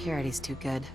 security's too good.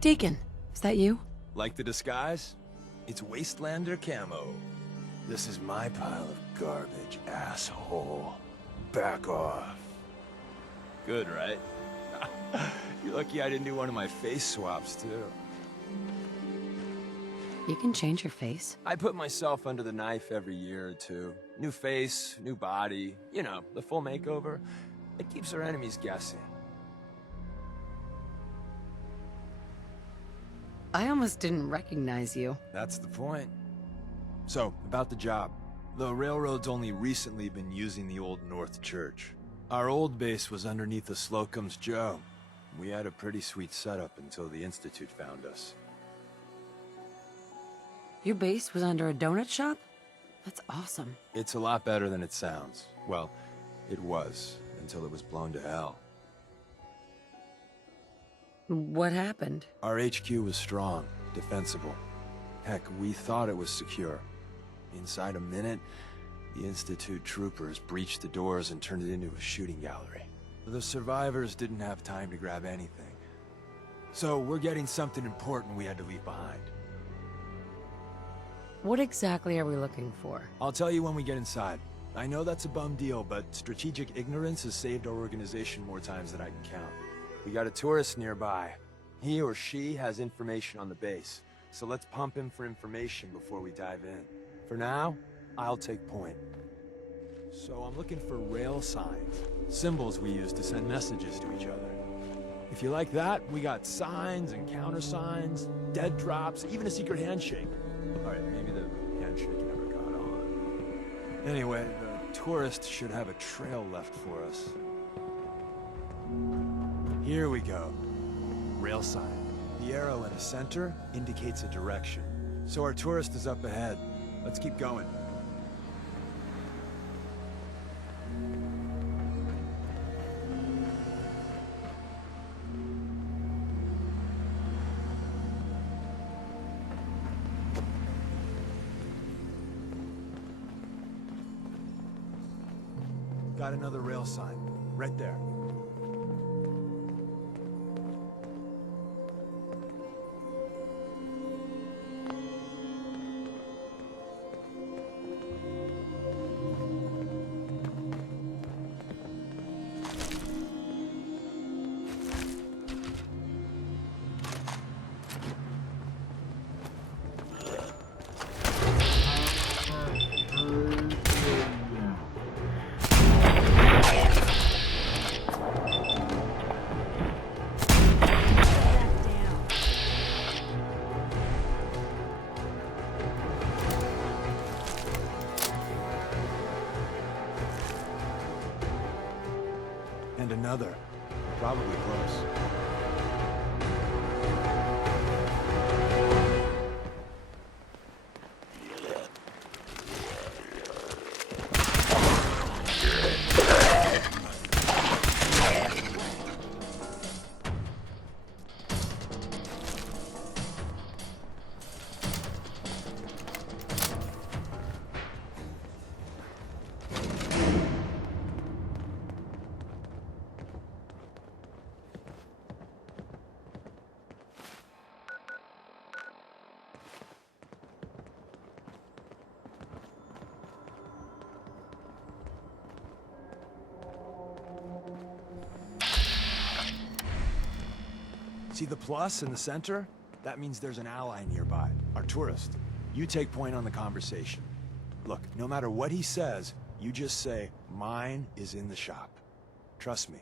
Deacon, is that you? Like the disguise? It's Wastelander camo. This is my pile of garbage, asshole. Back off. Good, right? You're lucky I didn't do one of my face swaps, too. You can change your face. I put myself under the knife every year or two. New face, new body, you know, the full makeover. It keeps our enemies guessing. I almost didn't recognize you. That's the point. So, about the job. The railroad's only recently been using the Old North Church. Our old base was underneath the Slocum's Joe. We had a pretty sweet setup until the Institute found us. Your base was under a donut shop? That's awesome. It's a lot better than it sounds. Well, it was, until it was blown to hell. What happened? Our HQ was strong, defensible. Heck, we thought it was secure. Inside a minute, the Institute troopers breached the doors and turned it into a shooting gallery. The survivors didn't have time to grab anything. So we're getting something important we had to leave behind. What exactly are we looking for? I'll tell you when we get inside. I know that's a bum deal, but strategic ignorance has saved our organization more times than I can count. We got a tourist nearby. He or she has information on the base, so let's pump him for information before we dive in. For now, I'll take point. So I'm looking for rail signs, symbols we use to send messages to each other. If you like that, we got signs and countersigns, dead drops, even a secret handshake. Alright, maybe the handshake never got on. Anyway, the tourist should have a trail left for us. Here we go. Rail sign. The arrow in the center indicates a direction. So our tourist is up ahead. Let's keep going. Got another rail sign. Right there. And another. Probably close. See the plus in the center? That means there's an ally nearby, our tourist. You take point on the conversation. Look, no matter what he says, you just say, mine is in the shop. Trust me.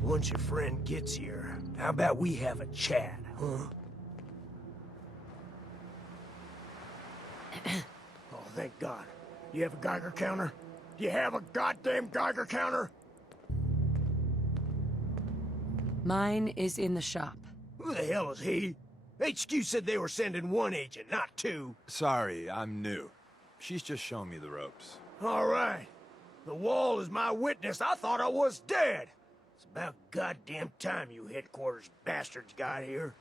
Once your friend gets here, how about we have a chat, huh? Oh, thank God. You have a Geiger counter? You have a goddamn Geiger counter? Mine is in the shop. Who the hell is he? HQ said they were sending one agent, not two. Sorry, I'm new. She's just showing me the ropes. All right. The wall is my witness. I thought I was dead. It's about goddamn time you headquarters bastards got here.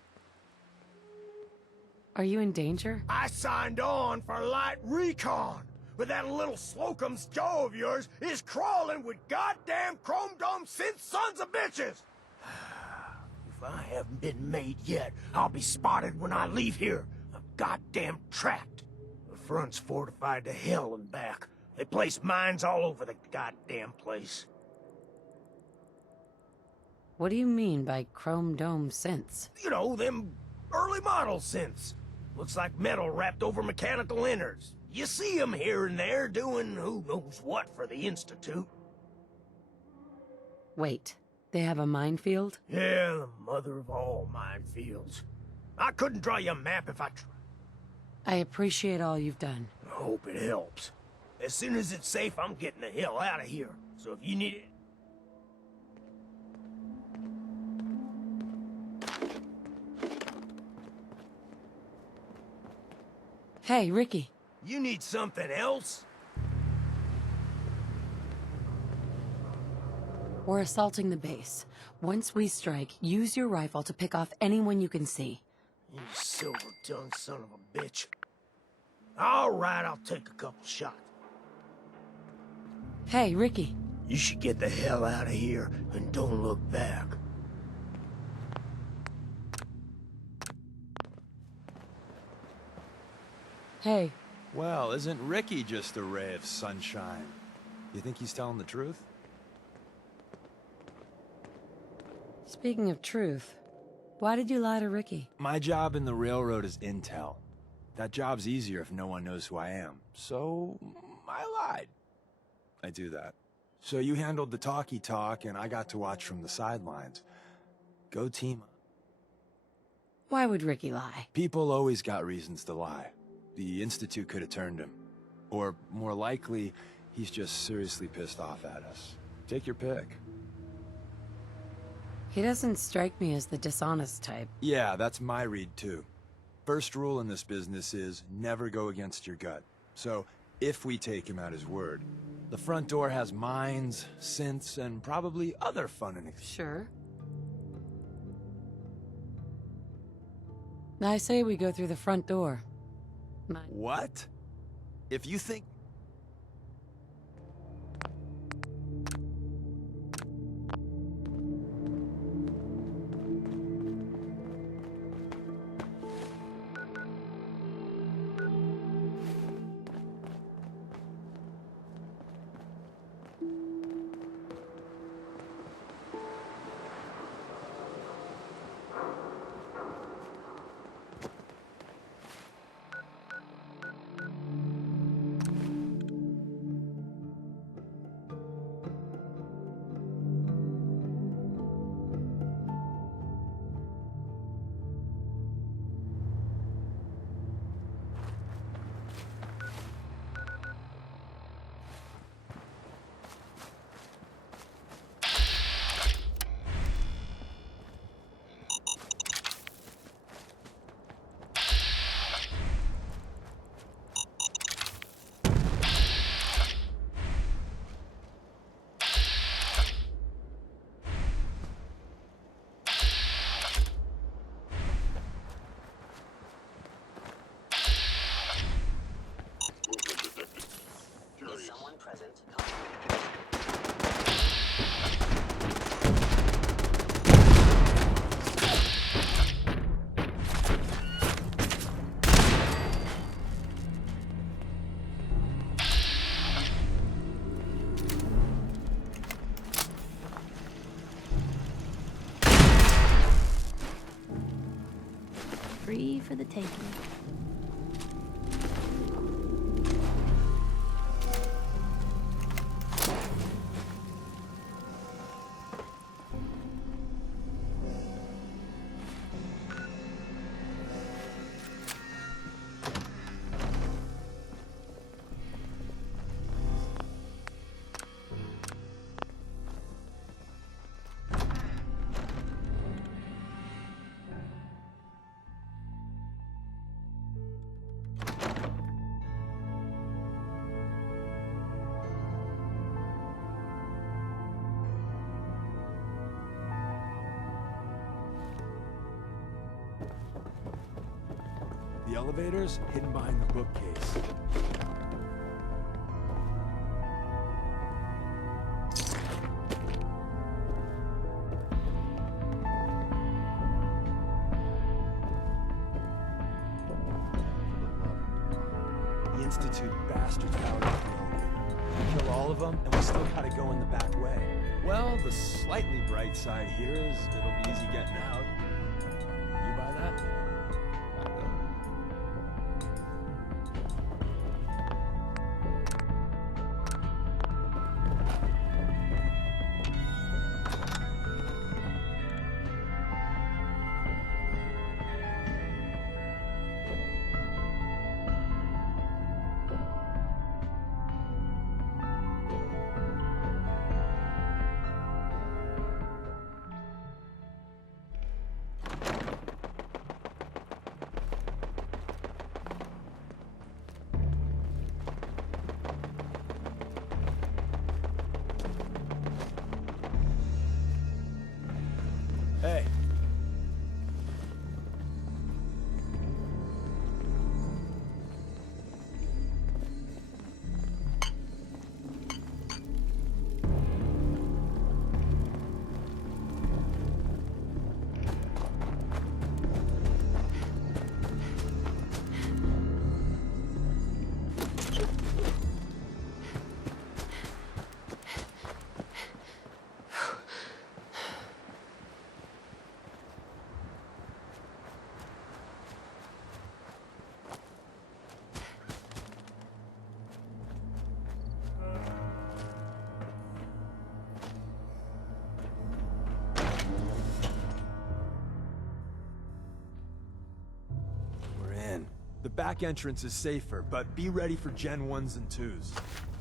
Are you in danger? I signed on for light recon, but that little Slocum's Joe of yours is crawling with goddamn chrome dome synth sons of bitches! If I haven't been made yet, I'll be spotted when I leave here. I'm goddamn trapped. The front's fortified to hell and back. They place mines all over the goddamn place. What do you mean by chrome dome synths? You know, them early model synths. Looks like metal wrapped over mechanical innards. You see them here and there doing who knows what for the Institute. Wait, they have a minefield? Yeah, the mother of all minefields. I couldn't draw you a map if I tried. I appreciate all you've done. I hope it helps. As soon as it's safe, I'm getting the hell out of here. So if you need it... Hey, Ricky. You need something else? We're assaulting the base. Once we strike, use your rifle to pick off anyone you can see. You silver-tongued son of a bitch. All right, I'll take a couple shots. Hey, Ricky. You should get the hell out of here and don't look back. Hey. Well, isn't Ricky just a ray of sunshine? You think he's telling the truth? Speaking of truth, why did you lie to Ricky? My job in the railroad is intel. That job's easier if no one knows who I am. So, I lied. I do that. So you handled the talky talk, and I got to watch from the sidelines. Go team up. Why would Ricky lie? People always got reasons to lie. The Institute could have turned him. Or, more likely, he's just seriously pissed off at us. Take your pick. He doesn't strike me as the dishonest type. Yeah, that's my read too. First rule in this business is never go against your gut. So, if we take him at his word, the front door has mines, synths, and probably other fun and Sure. I say we go through the front door. What? If you think... free for the taking. The elevator's hidden behind the bookcase. The Institute bastards powered up the elevator. Kill all of them, and we still gotta go in the back way. Well, the slightly bright side here is it'll be easy getting out. You buy that? I don't. Hey. The back entrance is safer, but be ready for Gen 1s and 2s.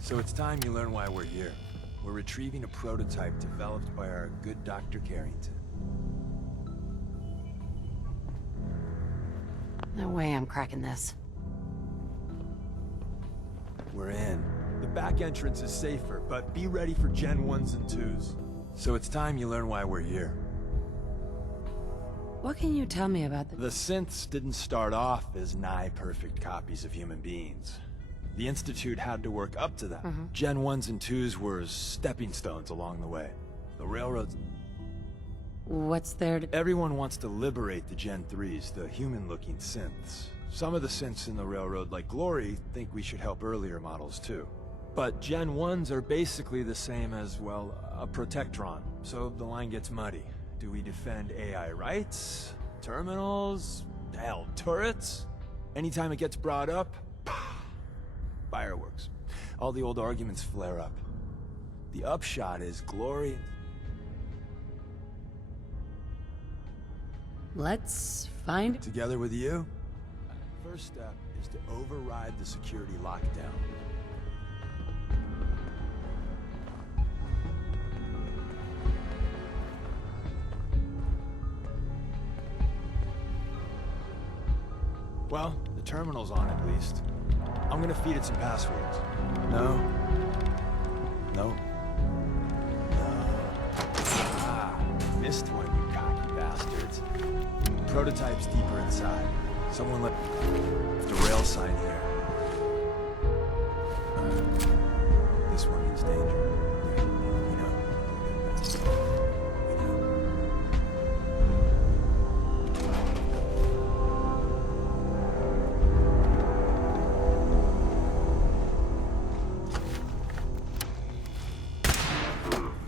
So it's time you learn why we're here. We're retrieving a prototype developed by our good Dr. Carrington. No way I'm cracking this. We're in. The back entrance is safer, but be ready for Gen 1s and 2s. So it's time you learn why we're here. What can you tell me about The synths didn't start off as nigh-perfect copies of human beings. The Institute had to work up to that. Gen 1s and 2s were stepping stones along the way. The railroads... What's there to... Everyone wants to liberate the Gen 3s, the human-looking synths. Some of the synths in the railroad, like Glory, think we should help earlier models too. But Gen 1s are basically the same as, well, a Protectron, so the line gets muddy. Do we defend AI rights? Terminals? Hell, turrets? Anytime it gets brought up, fireworks. All the old arguments flare up. The upshot is Glory... Let's find it. Together with you, first step is to override the security lockdown. Well, the terminal's on at least. I'm gonna feed it some passwords. No. No. No. Ah, missed one, you cocky bastards. Prototype's deeper inside. Someone left the rail sign here. This one means danger. Yeah, we know. We know.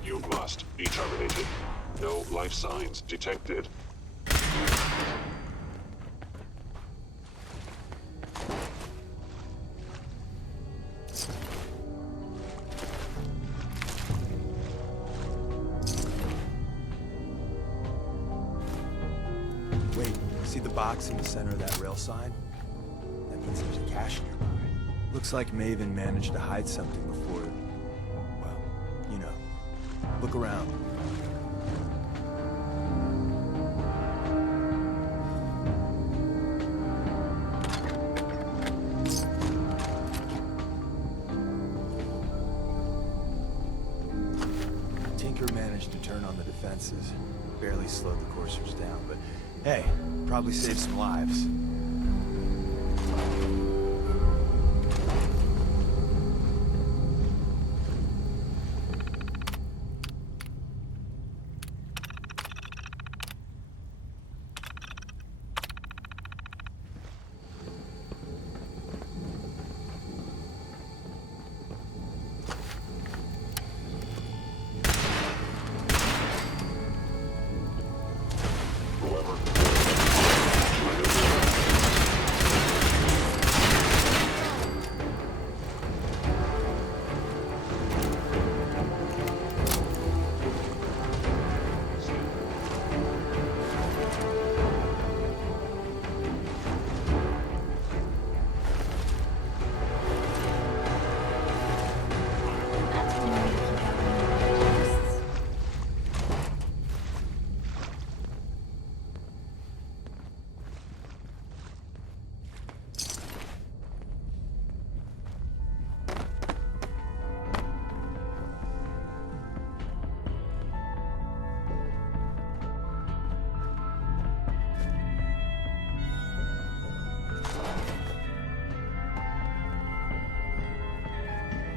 You must be terminated. No life signs detected. See the box in the center of that rail sign? That means there's a cache nearby. Looks like Maven managed to hide something before, well, you know. Look around. Tinker managed to turn on the defenses. Barely slowed the coursers down, but hey, probably saved some lives.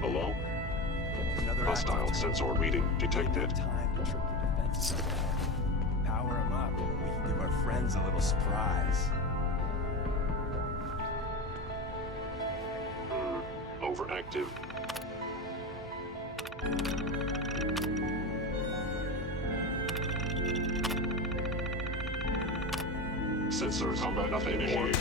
Hello? Another Hostile active sensor reading detected. Time to trick the defenses again. Power them up. We can give our friends a little surprise. Overactive. Sensor combat initiated.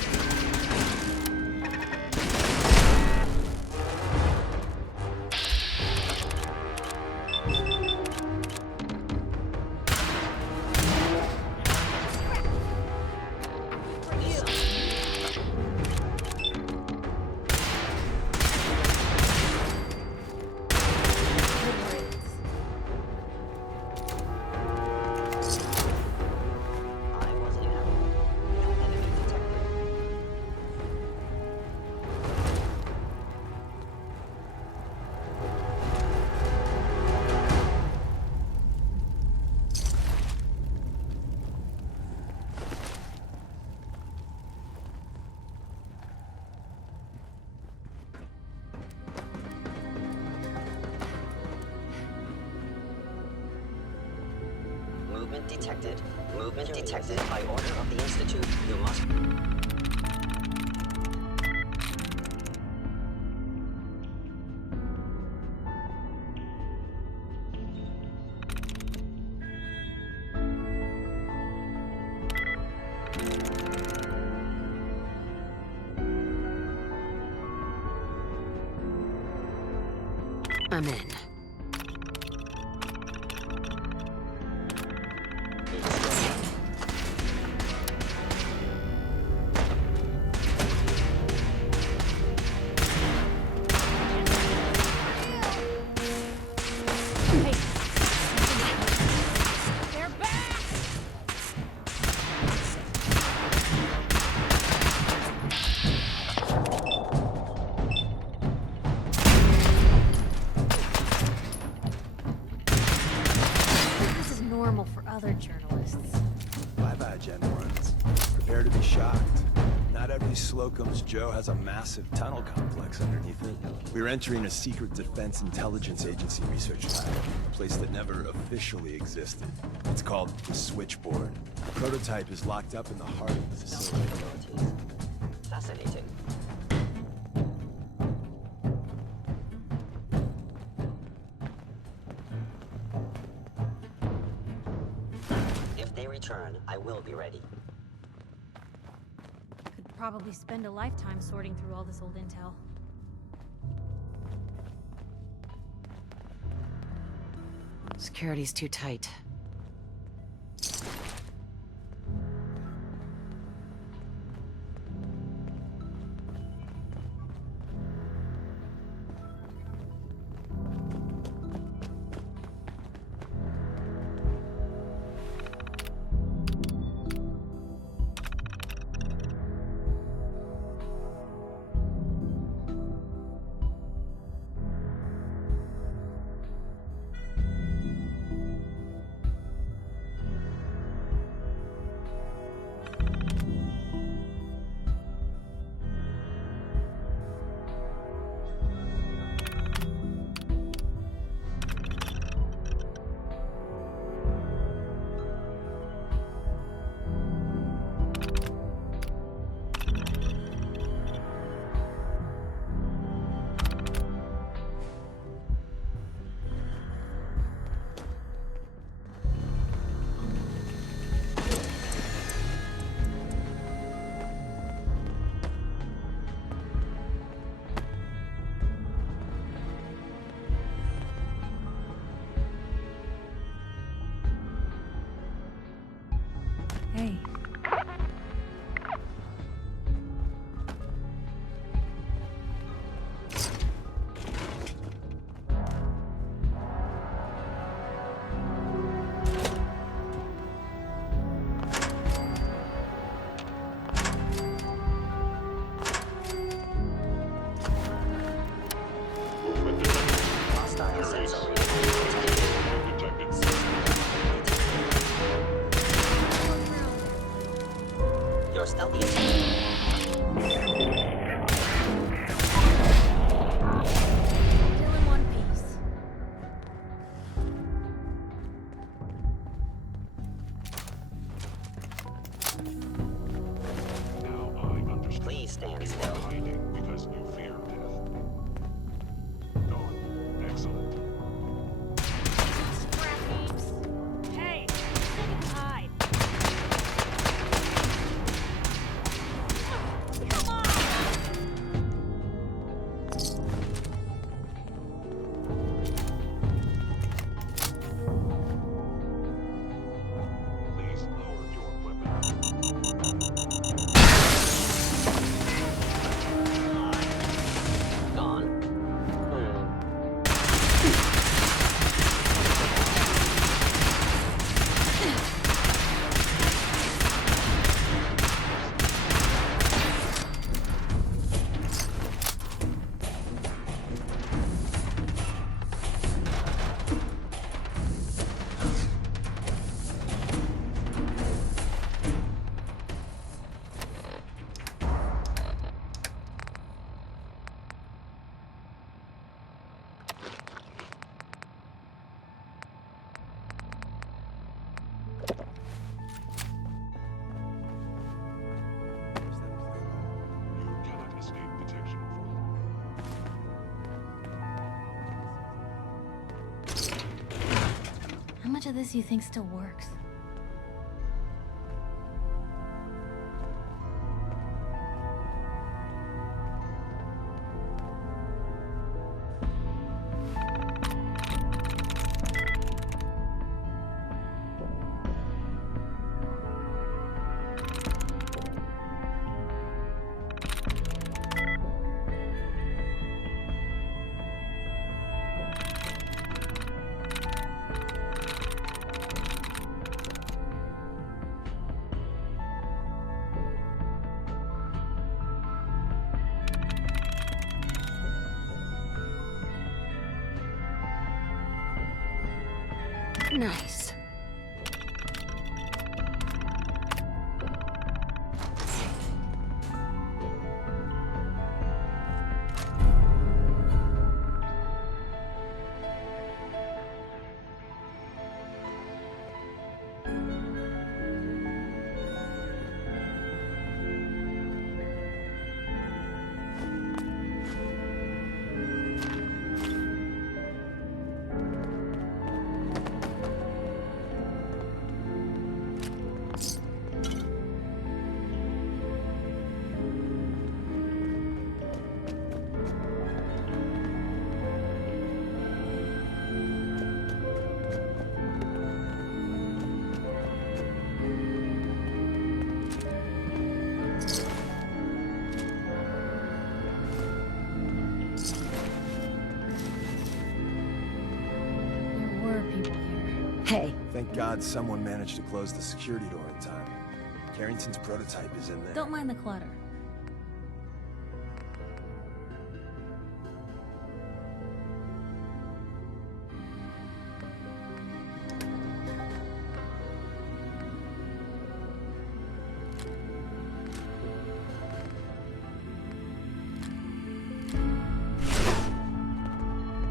Movement detected. Movement detected by order of the Institute. You must... I'm in. Other journalists. Bye-bye, Gen 1s. Prepare to be shocked. Not every Slocum's Joe has a massive tunnel complex underneath it. We're entering a secret Defense Intelligence Agency research lab, a place that never officially existed. It's called the Switchboard. The prototype is locked up in the heart of the facility. Fascinating. If they return, I will be ready. Could probably spend a lifetime sorting through all this old intel. Security's too tight. Hey. Movement detected. Hostile There is. sensor. Detected. Your stealthy Still in one piece. Now I understand. Please stand You still. are hiding because you fear death. Gone. Excellent. Scrap heaps. Hey, say hide. Come on! Please lower your weapon. Gone. You cannot escape detection for long. How much of this you think still works? Nice. There were people here. Hey, Thank God someone managed to close the security door in time. Carrington's prototype is in there. Don't mind the clutter.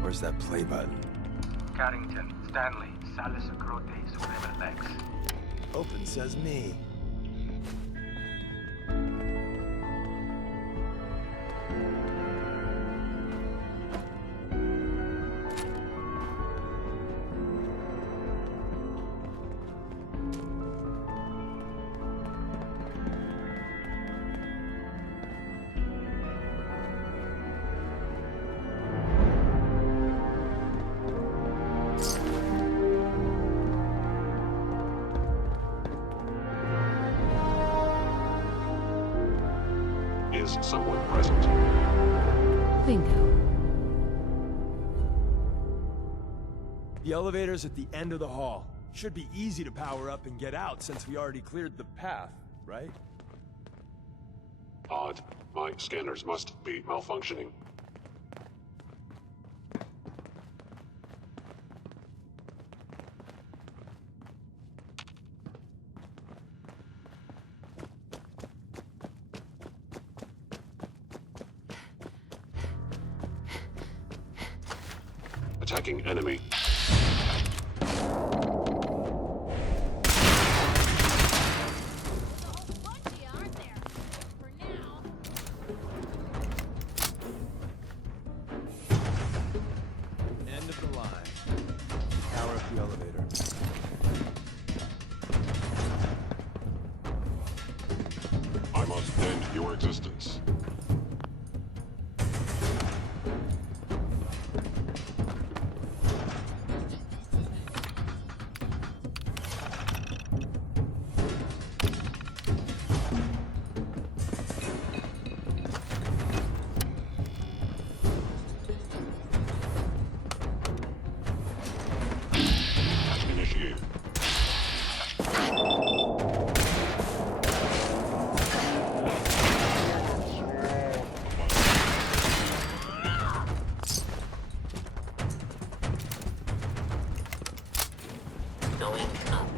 Where's that play button? Carrington, Stanley, Salis Grote, Supreme Lex. Open says me. is someone present. Bingo. The elevator's at the end of the hall. Should be easy to power up and get out since we already cleared the path, right? Odd. My scanners must be malfunctioning. Attacking enemy. End of the line. Power up the elevator. I must end your existence. Initiate. Going up.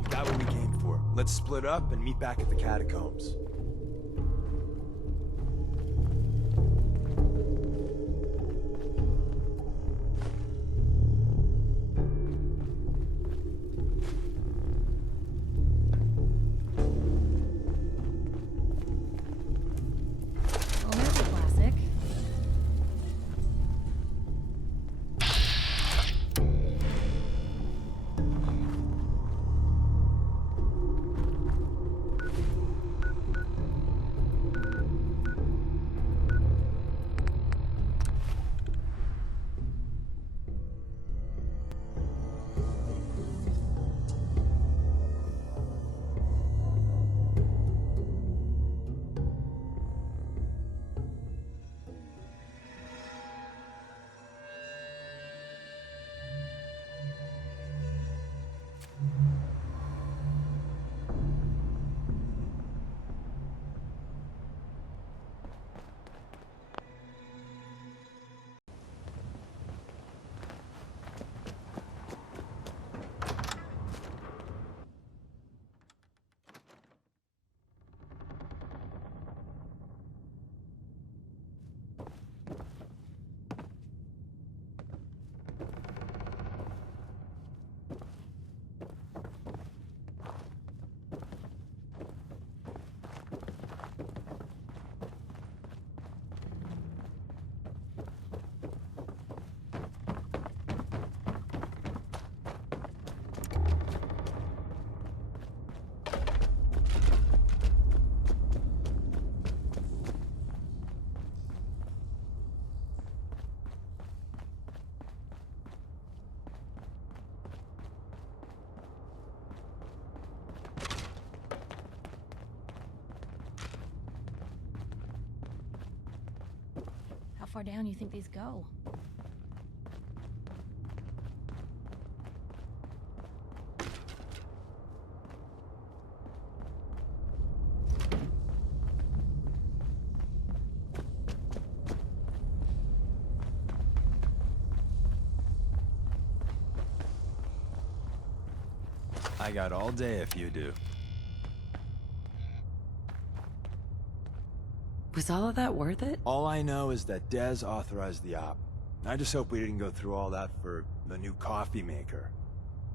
We got what we came for. Let's split up and meet back at the catacombs. Well, there's a classic. How far down you think these go? I got all day if you do. Was all of that worth it? All I know is that Dez authorized the op. I just hope we didn't go through all that for the new coffee maker.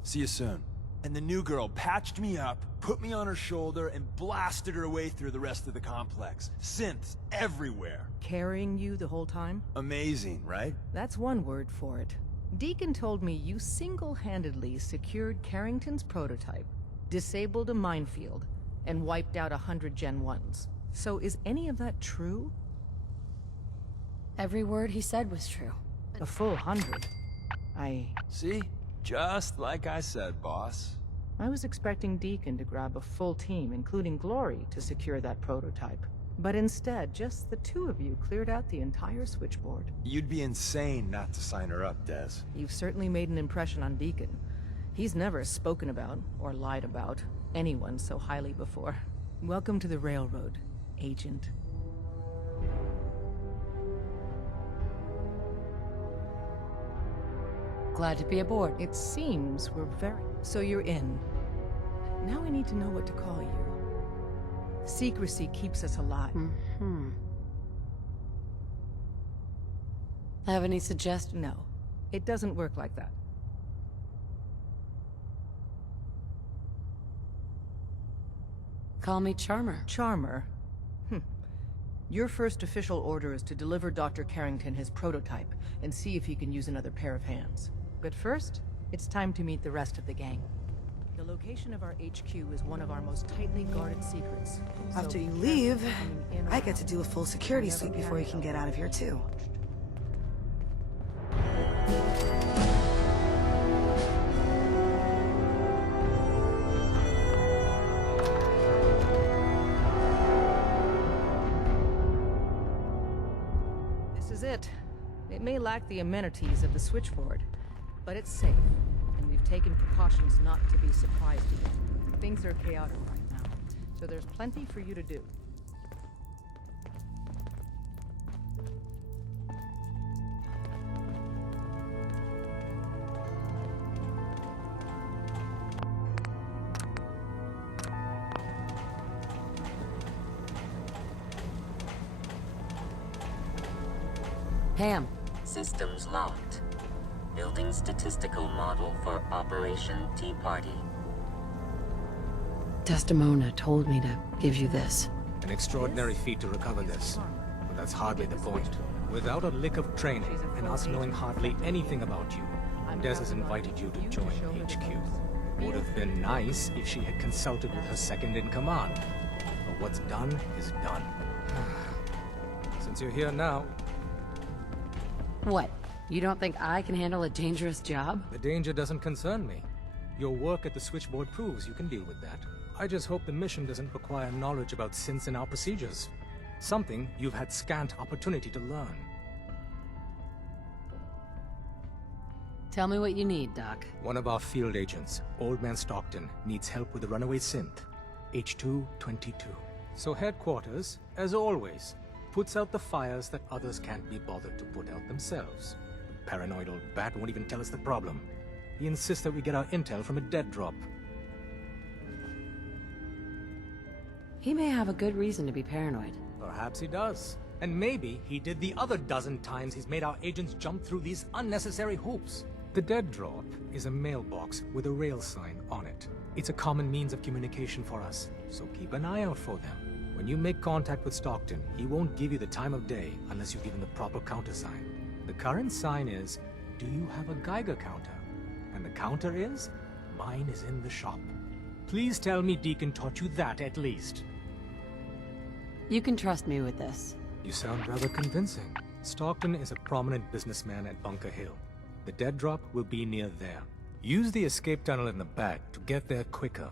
See you soon. And the new girl patched me up, put me on her shoulder, and blasted her way through the rest of the complex. Synths everywhere. Carrying you the whole time? Amazing, right? That's one word for it. Deacon told me you single-handedly secured Carrington's prototype, disabled a minefield, and wiped out 100 Gen 1s. So is any of that true? Every word he said was true. A full 100. See? Just like I said, boss. I was expecting Deacon to grab a full team, including Glory, to secure that prototype. But instead, just the two of you cleared out the entire switchboard. You'd be insane not to sign her up, Dez. You've certainly made an impression on Deacon. He's never spoken about, or lied about, anyone so highly before. Welcome to the Railroad, Agent. Glad to be aboard. It seems we're very... So you're in. Now we need to know what to call you. Secrecy keeps us alive. Have any suggestions? No, it doesn't work like that. Call me Charmer. Charmer? Your first official order is to deliver Dr. Carrington his prototype and see if he can use another pair of hands. But first, it's time to meet the rest of the gang. The location of our HQ is one of our most tightly guarded secrets. After you leave, I get to do a full security sweep before you can get out of here too. This is it. It may lack the amenities of the switchboard, but it's safe, and we've taken precautions not to be surprised again. Things are chaotic right now, so there's plenty for you to do. Pam. Systems locked. Building statistical model for Operation Tea Party. Desdemona told me to give you this. An extraordinary feat to recover this, but that's hardly the point. Without a lick of training, and us knowing hardly anything about you, Des has invited you to join HQ. Would have been nice if she had consulted with her second-in-command. But what's done is done. Since you're here now... What? You don't think I can handle a dangerous job? The danger doesn't concern me. Your work at the switchboard proves you can deal with that. I just hope the mission doesn't require knowledge about synths and our procedures. Something you've had scant opportunity to learn. Tell me what you need, Doc. One of our field agents, Old Man Stockton, needs help with a runaway synth. H222. So headquarters, as always, puts out the fires that others can't be bothered to put out themselves. The paranoid old bat won't even tell us the problem. He insists that we get our intel from a dead drop. He may have a good reason to be paranoid. Perhaps he does. And maybe he did the other dozen times he's made our agents jump through these unnecessary hoops. The dead drop is a mailbox with a rail sign on it. It's a common means of communication for us, so keep an eye out for them. When you make contact with Stockton, he won't give you the time of day unless you give him the proper countersign. The current sign is, do you have a Geiger counter? And the counter is, mine is in the shop. Please tell me Deacon taught you that at least. You can trust me with this. You sound rather convincing. Stockton is a prominent businessman at Bunker Hill. The dead drop will be near there. Use the escape tunnel in the back to get there quicker.